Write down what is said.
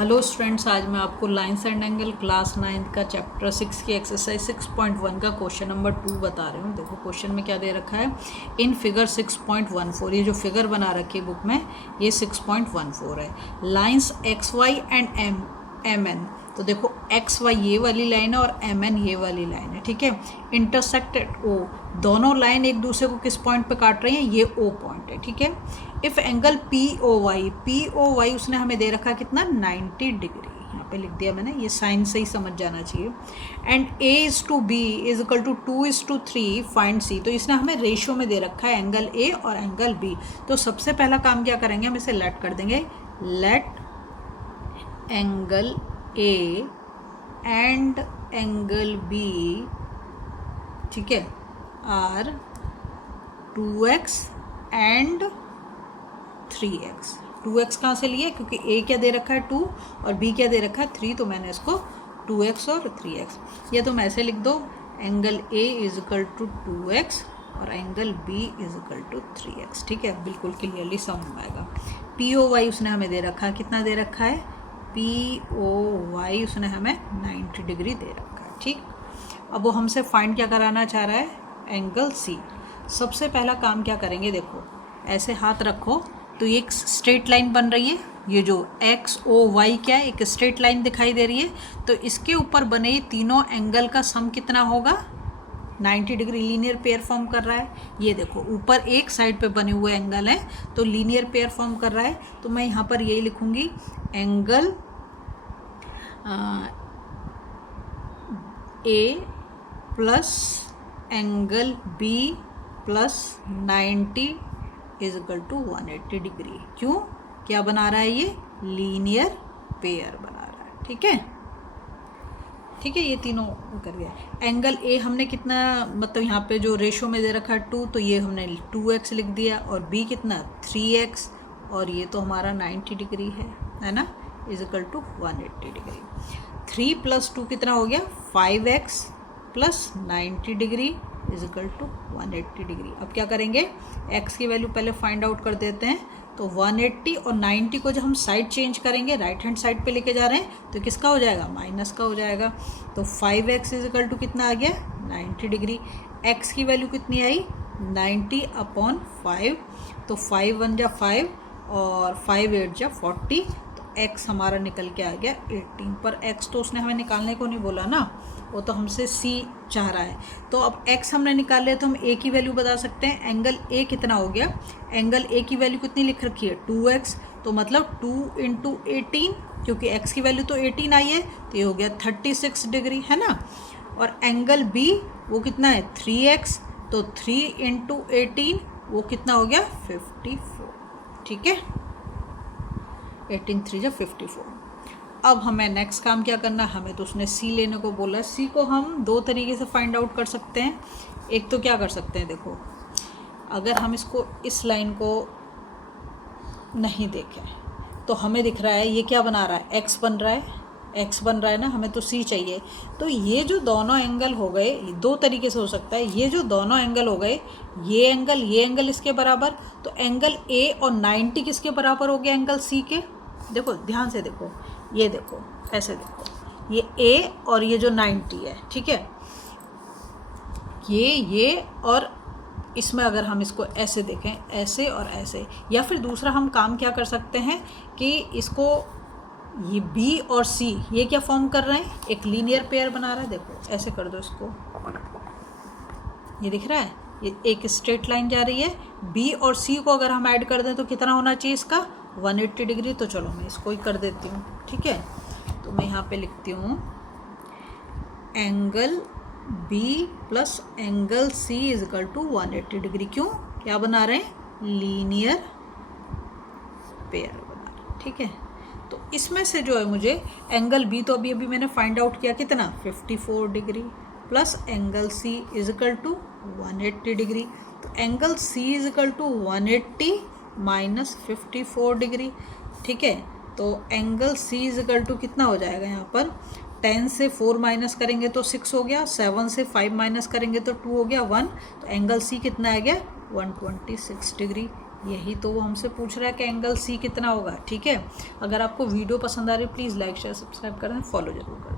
Hello students, आज मैं आपको लाइन्स एंड एंगल क्लास 9 का चैप्टर 6 की एक्सरसाइज 6.1 का क्वेश्चन नंबर 2 बता रही हूँ। देखो क्वेश्चन में क्या दे रखा है, इन फिगर 6.14। ये जो फिगर बना रखी है बुक में, ये 6.14 है। Lines X Y and M N. तो देखो एक्स वाई ये वाली लाइन है और एम एन ये वाली लाइन है, ठीक है। इंटरसेक्ट एट ओ, दोनों लाइन एक दूसरे को किस पॉइंट पे काट रही हैं, ये ओ पॉइंट है, ठीक है। If angle P O Y उसने हमें दे रखा कितना, 90 डिग्री। यहाँ पे लिख दिया मैंने, ये साइन से ही समझ जाना चाहिए। And A is to B is equal to 2:3, find C. तो इसने हमें रेशियो में दे रखा है एंगल ए और एंगल बी। तो सबसे पहला काम क्या करेंगे, हम इसे लेट कर देंगे। Let angle A and angle B, ठीक है, are 2x and 3x। 2x कहाँ से लिए, क्योंकि a क्या दे रखा है 2 और b क्या दे रखा है 3, तो मैंने इसको 2x और 3x। या तुम ऐसे लिख दो, angle a is equal to 2x और angle b is equal to 3x, ठीक है। बिल्कुल क्लियरली समझ में आएगा। पी ओ वाई उसने हमें दे रखा है, कितना दे रखा है, पी ओ वाई उसने हमें 90 डिग्री दे रखा है, ठीक। अब वो हमसे फाइंड क्या कराना चाह रहा है, एंगल सी। सबसे पहला काम क्या करेंगे, देखो ऐसे हाथ रखो तो ये एक स्ट्रेट लाइन बन रही है। ये जो एक्स ओ वाई क्या है, एक स्ट्रेट लाइन दिखाई दे रही है। तो इसके ऊपर बने तीनों एंगल का सम कितना होगा, 90 डिग्री लीनियर पेयर फॉर्म कर रहा है। ये देखो ऊपर एक साइड पे बने हुए एंगल हैं तो लीनियर पेयर फॉर्म कर रहा है। तो मैं यहाँ पर यही लिखूँगी, angle A plus angle B plus 90 is equal to 180 degree. क्यों, क्या बना रहा है, ये लीनियर पेयर बना रहा है, ठीक है। ठीक है, ये तीनों कर गया। एंगल ए हमने कितना, मतलब यहाँ पे जो रेशो में दे रखा है 2, तो ये हमने 2x लिख दिया, और बी कितना 3x, और ये तो हमारा 90 डिग्री है ना, इज इक्वल टू 180 डिग्री। 3 + 2 कितना हो गया, 5x plus 90 degree is equal to 180 degree. अब क्या करेंगे, x की वैल्यू पहले फाइंड आउट कर देते हैं। तो 180 और 90 को जब हम साइड चेंज करेंगे, राइट हैंड साइड पे लेके जा रहे हैं, तो किसका हो जाएगा, माइनस का हो जाएगा। तो 5x इज इक्वल टू कितना आ गया, 90 डिग्री। x की वैल्यू कितनी आई, 90/5। तो 5 × 1 = 5 और 5 × 8 = 40। तो x हमारा निकल के आ गया 18। पर x तो उसने हमें निकालने को नहीं बोला ना, वो तो हमसे c चाह रहा है। तो अब x हमने निकाल लिया, तो हम a की वैल्यू बता सकते हैं। एंगल a कितना हो गया, एंगल a की वैल्यू कितनी लिख रखी है, 2x। तो मतलब 2 × 18, क्योंकि x की वैल्यू तो 18 आई है, तो ये हो गया 36 डिग्री, है ना। और एंगल b वो कितना है, 3x। तो 3 × 18 वो कितना हो गया, 54, ठीक है। 18 3 = 54। अब हमें नेक्स्ट काम क्या करना है, हमें तो उसने सी लेने को बोला है। सी को हम दो तरीके से फाइंड आउट कर सकते हैं। एक तो क्या कर सकते हैं, देखो अगर हम इसको, इस लाइन को नहीं देखें तो हमें दिख रहा है ये क्या बना रहा है, एक्स बन रहा है, एक्स बन रहा है ना, हमें तो सी चाहिए। तो ये जो दोनों एंगल हो गए, दो तरीके से हो सकता है। ये जो दोनों एंगल हो गए, ये एंगल इसके बराबर, तो एंगल ए और 90 किसके बराबर हो गया, एंगल सी के। देखो ध्यान से देखो, ये देखो ऐसे देखो, ये ए और ये जो 90 है, ठीक है, ये और इसमें अगर हम इसको ऐसे देखें, ऐसे और ऐसे, या फिर दूसरा हम काम क्या कर सकते हैं कि इसको, ये बी और सी ये क्या फॉर्म कर रहे हैं, एक लीनियर पेयर बना रहा है। देखो ऐसे कर दो इसको, ये दिख रहा है, ये एक स्ट्रेट लाइन जा रही है। बी और सी को अगर हम ऐड कर दें तो कितना होना चाहिए इसका, 180 डिग्री। तो चलो मैं इसको ही कर देती हूँ, ठीक है। तो मैं यहाँ पे लिखती हूँ, angle B plus angle C is equal to 180 degree. क्यों, क्या बना रहे हैं, लीनियर पेयर बना रहे हैं, ठीक है। तो इसमें से जो है मुझे एंगल B तो अभी मैंने फाइंड आउट किया, कितना 54 degree, plus angle C is equal to 180 degree. तो angle C is equal to 180 minus 54 degree, ठीक है। तो angle C is equal to कितना हो जाएगा, यहाँ पर 10 से 4 माइनस करेंगे तो 6 हो गया, 7 से 5 माइनस करेंगे तो 2 हो गया, 1। तो एंगल C कितना आ गया, 126 डिग्री। यही तो वो हमसे पूछ रहा है कि एंगल सी कितना होगा। ठीक है, अगर आपको वीडियो पसंद आ रही है प्लीज़ लाइक शेयर सब्सक्राइब करें, फॉलो जरूर करें।